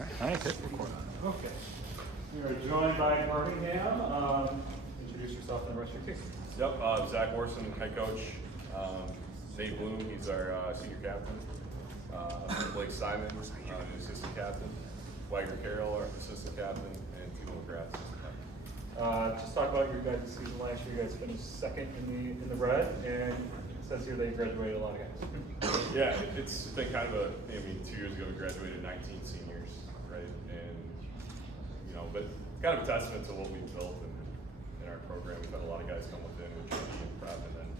Nice. Okay. We are joined by Birmingham. Introduce yourself and the rest of your team. Yep, Zach Warson, head coach. Nate Bloom, he's our senior captain. Blake Simon, assistant captain. Wagner Carroll, our assistant captain, and Timo McGrath, assistant captain. Just talk about your guys' season last year. You guys finished second in the red, and it says here they graduated a lot of guys. Yeah, it's been kind of 2 years ago we graduated 19 seniors, right? And, but kind of a testament to what we've built in our program. We've had a lot of guys come within with JV and prep, and then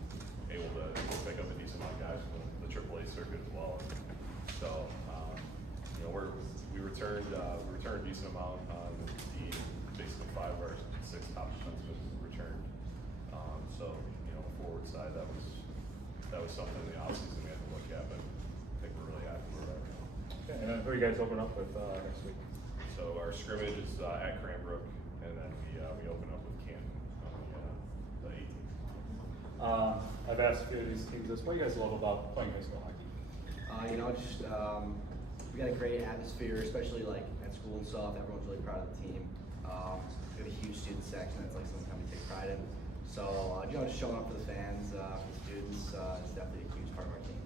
able to pick up a decent amount of guys from the AAA circuit as well. So, we returned a decent amount on the team. Basically 5 of our 6 top defensemen returned. Forward side, that was something in the offseason we had to look at, but I think we're really happy with that. Okay, and then who are you guys open up with next week? So our scrimmage is at Cranbrook, and then we open up with Canton on the 18th. I've asked a few of these teams this. What do you guys love about playing high school hockey? We got a great atmosphere, especially like at school and stuff. Everyone's really proud of the team. We have a huge student section. That's like something we take pride in. So, just showing up for the fans, for the students, is definitely a huge part of our team.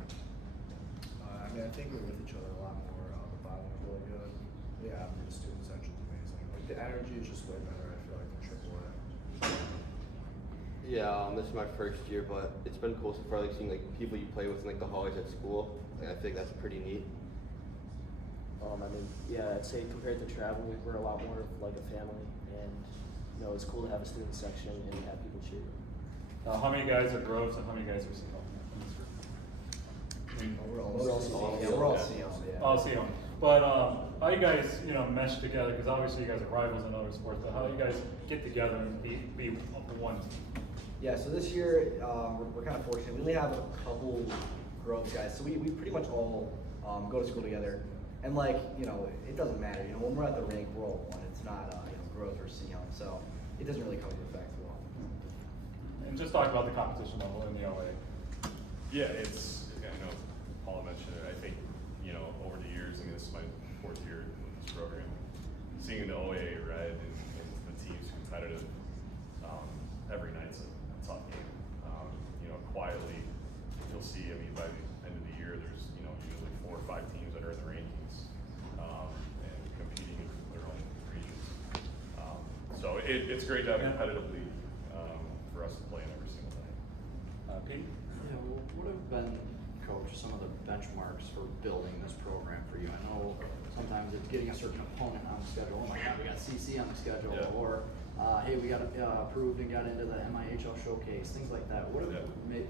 I think we're with each other a lot more. The bottom is really good. Yeah, the student section's amazing. Like the energy is just way better. I feel like than AAA. Yeah, this is my first year, but it's been cool so far. Like seeing like people you play with in like the hallways at school. Like, I think that's pretty neat. I'd say compared to travel, we're a lot more of like a family, and it's cool to have a student section and have people cheer. How many guys are Groves and how many guys are Seahawks? We're all Seahawks. Yeah. All Seahawks. But how you guys, mesh together? Because obviously you guys are rivals in other sports. But how do you guys get together and be one team? Yeah. So this year we're kind of fortunate. We only have a couple Grove guys, so we pretty much all go to school together. And it doesn't matter. When we're at the rink, we're all one. It's not Grove or Seahawks, so it doesn't really come into effect at all. And just talk about the competition level in the OAA. Yeah, I know Paul mentioned it. I think, over the years, this is my 4th year in this program, seeing the OAA red and the teams competitive every night's a tough game. Quietly, you'll see, by the end of the year, there's, usually 4 or 5 teams that are in the rankings and competing in their own regions. So it's great to have a competitive league for us to play in every single night. Pete? Yeah, well, what have been, Coach, some of the benchmarks for building this program for you? I know sometimes it's getting a certain opponent on the schedule. Oh my God, we got CC on the schedule, Yeah. or hey, we got approved and got into the MIHL showcase, things like that. What have made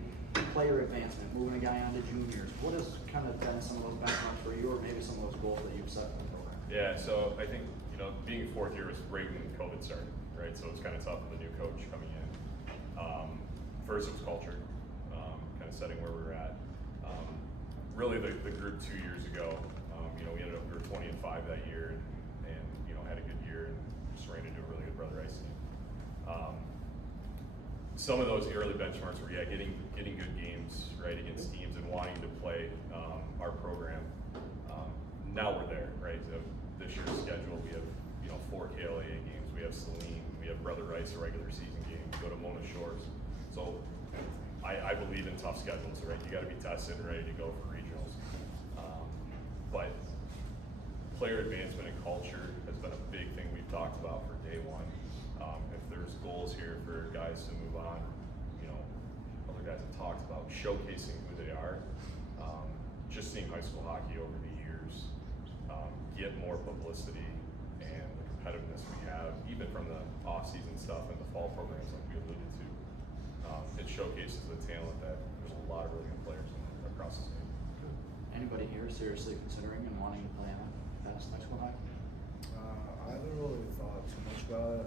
player advancement, moving a guy on to juniors? What has kind of been some of those benchmarks for you, or maybe some of those goals that you've set in the program? Yeah, so I think, being 4th year was right when COVID started, right? So it's kind of tough with the new coach coming in. First, it was culture, kind of setting where we were at. Really, the group 2 years ago, we ended up, we were 20-5 that year, and had a good year, and just ran into a really good Brother Rice team. Some of those early benchmarks were, getting good games, right, against teams and wanting to play our program. Now we're there, right? So this year's schedule, we have 4 KLAA games. We have Saline. We have Brother Rice, a regular season game. We go to Mona Shores. So I believe in tough schedules, right? You got to be tested and ready to go for regionals. But player advancement and culture has been a big thing we've talked about for day one. If there's goals here for guys to move on, other guys have talked about showcasing who they are. Just seeing high school hockey over the years get more publicity, and the competitiveness we have, even from the off-season stuff and the fall programs like we alluded to, it showcases the talent that there's a lot of really good players across the state. Anybody here seriously considering and wanting to play on past high school hockey? I haven't really thought too much about it.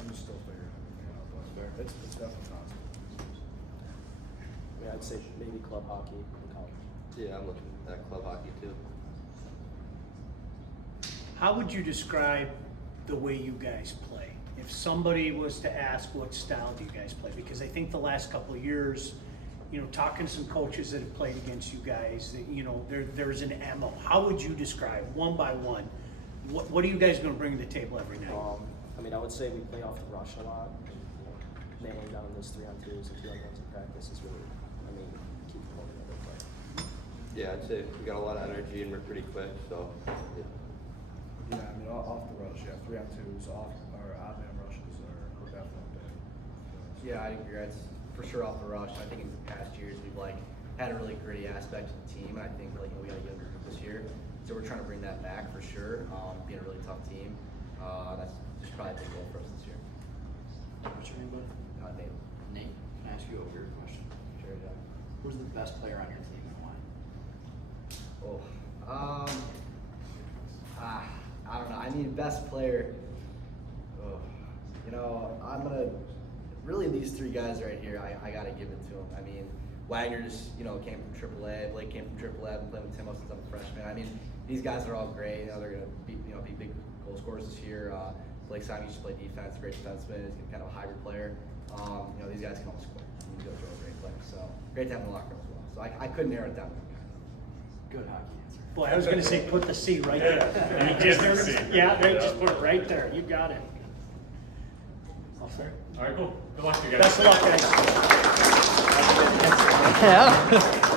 I'm just still figuring everything out, but it's definitely possible. I'd say maybe club hockey in college. Yeah, I'm looking at club hockey too. How would you describe the way you guys play? If somebody was to ask what style do you guys play? Because I think the last couple of years, talking to some coaches that have played against you guys, there's an MO. How would you describe, one by one, what are you guys gonna bring to the table every night? I mean, I would say we play off the rush a lot. And, nailing down those 3-on-2s and 2-on-1s in practice is really, keep the whole together play. Yeah, I'd say we got a lot of energy and we're pretty quick, so yeah. Yeah, I mean, off the rush, yeah, 3-on-2s, off, or odd man rushes are definitely big. Yeah, I agree. It's for sure off the rush. I think in the past years we've had a really gritty aspect to the team, and I think we got a younger group this year, so we're trying to bring that back for sure. Being a really tough team, that's just probably a big goal for us this year. What's your name, buddy? Nate. Nate, can I ask you a weird question? Sure, yeah. Who's the best player on your team and why? I don't know. I mean, best player. Oh, I'm gonna really these three guys right here. I gotta give it to them. I mean, Wagner just came from AAA. Blake came from AAA. I've been playing with Tim since I'm a freshman. I mean, these guys are all great. They're gonna be big goal scorers this year. Blake Simon used to play defense, great defenseman. He's kind of a hybrid player. These guys can all score. These guys are all great players. So great to have in the locker room as well. So I couldn't narrow it down. Good hockey answer. Boy, I was gonna say, put the C right there. Yeah. You just- Yeah, the C. Yeah, they Yeah. just put it right there, you got it. All fair. All right, cool. Good luck to you guys. Best of luck, guys. Yeah.